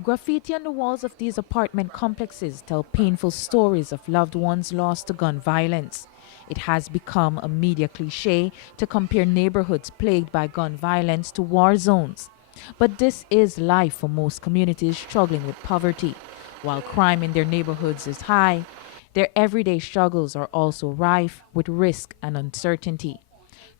Graffiti on the walls of these apartment complexes tell painful stories of loved ones lost to gun violence. It has become a media cliche to compare neighborhoods plagued by gun violence to war zones. But this is life for most communities struggling with poverty. While crime in their neighborhoods is high, their everyday struggles are also rife with risk and uncertainty.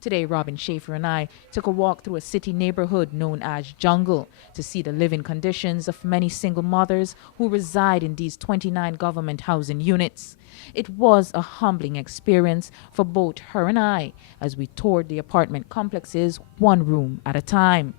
Today, Robin Schaefer and I took a walk through a city neighborhood known as Jungle to see the living conditions of many single mothers who reside in these 29 government housing units. It was a humbling experience for both her and I as we toured the apartment complexes one room at a time.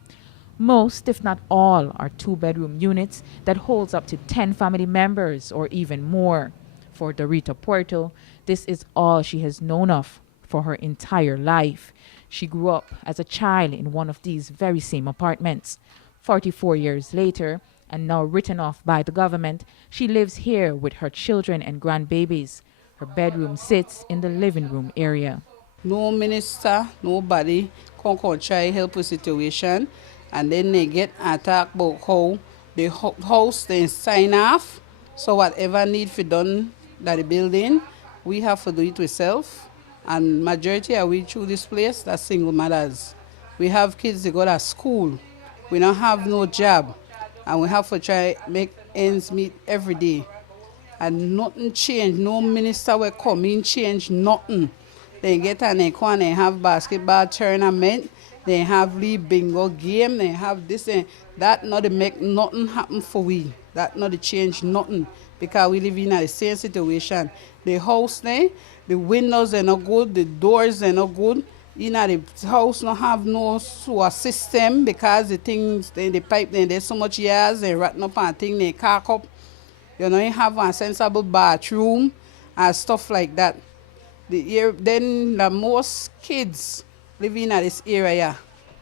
Most, if not all, are two-bedroom units that holds up to 10 family members or even more. For Dorita Puerto, this is all she has known of for her entire life. She grew up as a child in one of these very same apartments. 44 years later, and now written off by the government, she lives here with her children and grandbabies. Her bedroom sits in the living room area. No minister, nobody come try help with situation, and then they get attacked about how the house they sign off. So whatever need for done that the building, we have to do it ourselves. And majority are we through this place that's single mothers. We have kids that go to school. We don't have no job, and we have to try make ends meet every day. And nothing change. No minister will come in change nothing. They get and they come and they have basketball tournament. They have league bingo game. They have this and that. Not to make nothing happen for we. That not to change nothing, because we live in the same situation. The house there, the windows are not good. The doors are not good. You know, the house don't have no sewer system because the things, the pipe, there's so much years, they rotten up and thing, they cack up. You know, you have a sensible bathroom and stuff like that. Then the most kids living in this area.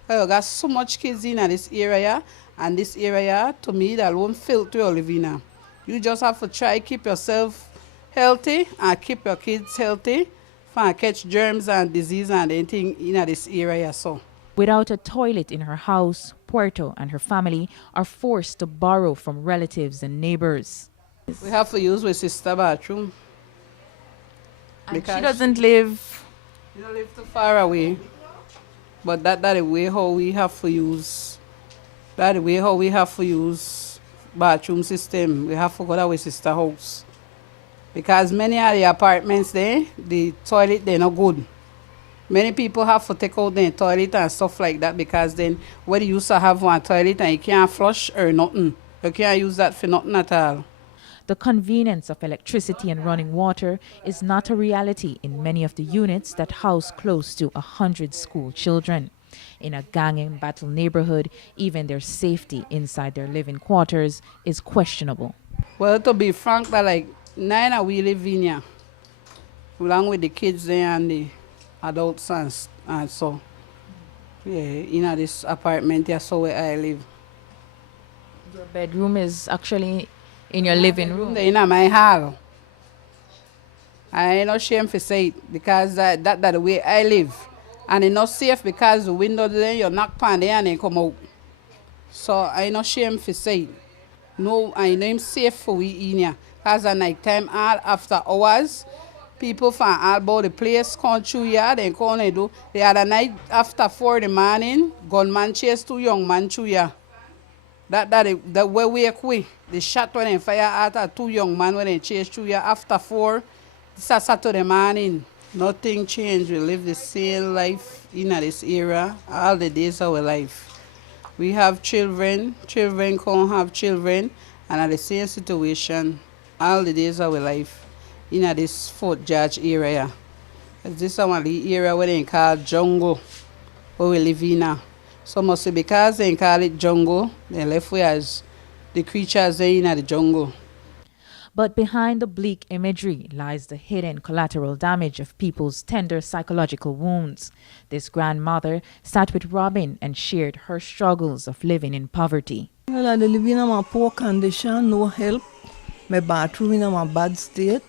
Well, you got so much kids in this area, and this area, to me, that won't filter you living in. You just have to try keep yourself healthy and keep your kids healthy for catch germs and disease and anything in this area. So. Without a toilet in her house, Puerto and her family are forced to borrow from relatives and neighbors. We have to use my sister bathroom. And she doesn't live. You don't live too far away. But that the way how we have to use. That the way how we have to use bathroom system. We have to go to our sister house. Because many of the apartments there, the toilet they're not good. Many people have to take out their toilet and stuff like that, because then when you used to have one toilet and you can't flush or nothing. You can't use that for nothing at all. The convenience of electricity and running water is not a reality in many of the units that house close to 100 school children. In a gang battle neighborhood, even their safety inside their living quarters is questionable. Well, to be frank, that like 9 of we live in here, along with the kids there and the adults and so. Yeah, in this apartment here, so where I live. Your bedroom is actually in your living room? In my hall. I ain't not ashamed to say it, because that the way I live. And it's not safe because the window there, you knock on there and they come out. So I ain't not ashamed to say it. No, I ain't safe for we in here. Because at night time, all after hours, people from all about the place come through here, they come and do. The other night after 4 in the morning, gunman chased 2 young men through here. That way we quick. They shot when they fire at 2 young men when they chased through here after 4. This Saturday morning. Nothing changed. We live the same life in this era all the days of our life. We have children can't have children, and at the same situation all the days of our life in this Fort George area. This is one of the area where they call jungle, where we live in now. So must say because they call it jungle, they left we as the creatures there in the jungle. But behind the bleak imagery lies the hidden collateral damage of people's tender psychological wounds. This grandmother sat with Robin and shared her struggles of living in poverty. Well, I live in a poor condition, no help. My bathroom in a bad state.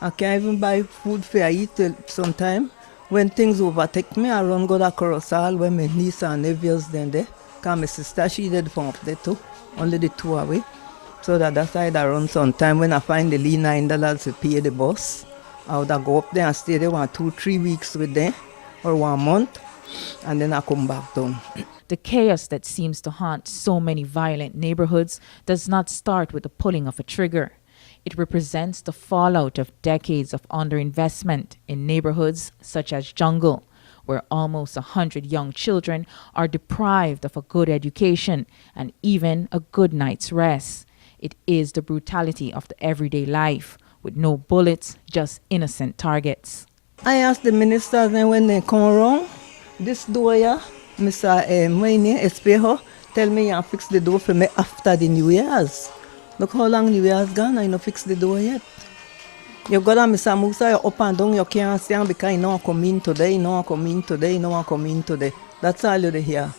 I can't even buy food for I eat sometime. When things overtake me, I run go to Coruscant where my niece and nephews then there. Because my sister, she did from up there too. Only the two away. So that's why I run sometime when I find the lean $9 to pay the bus. I would go up there and stay there 2-3 weeks with them or 1 month. And then I come back down. The chaos that seems to haunt so many violent neighborhoods does not start with the pulling of a trigger. It represents the fallout of decades of underinvestment in neighborhoods such as Jungle, where almost 100 young children are deprived of a good education and even a good night's rest. It is the brutality of the everyday life, with no bullets, just innocent targets. I asked the ministers when they come around, this door here, Mr. Moine Espejo, tell me you fix the door for me after the New Year's. Look how long New Year's gone, I no fix the door yet. You got on Mr. Musa, you up and down, you can't stand because you know come in today, no come in today, no come in today. That's all you hear.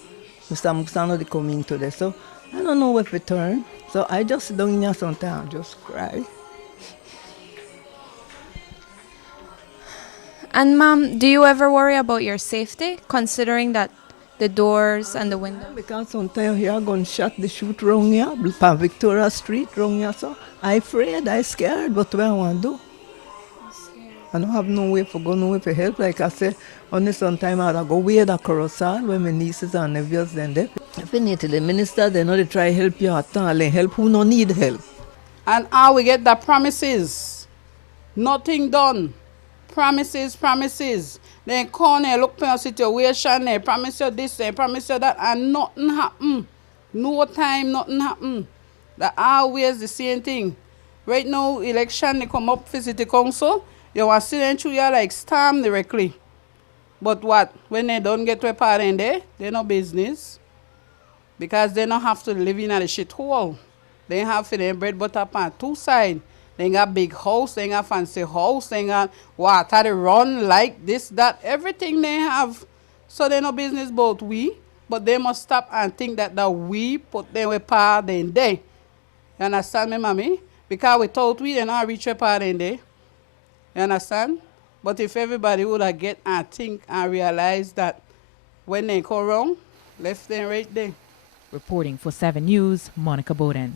Mr. Musa no come in today. So I don't know where to turn. So I just sit down here sometimes and just cry. And ma'am, do you ever worry about your safety, considering that the doors and the windows? Because sometimes here gunshot, they shoot round here, on Victoria Street round here. So I afraid, I scared, but what I want to do? I don't have no way for go, no way for help. Like I said, only sometime I go wear the carousel when my nieces and nephews then there. If you need to the minister, they know they try help you at all. They help who no need help. And how we get the promises? Nothing done. Promises. Then come and look for your situation, they promise you this, they promise you that, and nothing happen. No time, nothing happen. That always the same thing. Right now, election, they come up for city council, you want to see them through you like storm directly. But what? When they don't get to a part in there, they no business. Because they don't have to live in a shithole. They have for their bread butter on two sides. They got big house, they got fancy house, they got water they run like this, that, everything they have. So they no business about we, but they must stop and think that we put them with part in there. You understand me, mommy? Because without we, they not reach a part in there. You understand? But if everybody would have get and think and realize that when they go wrong, left them right there. Reporting for 7 News, Monica Bowden.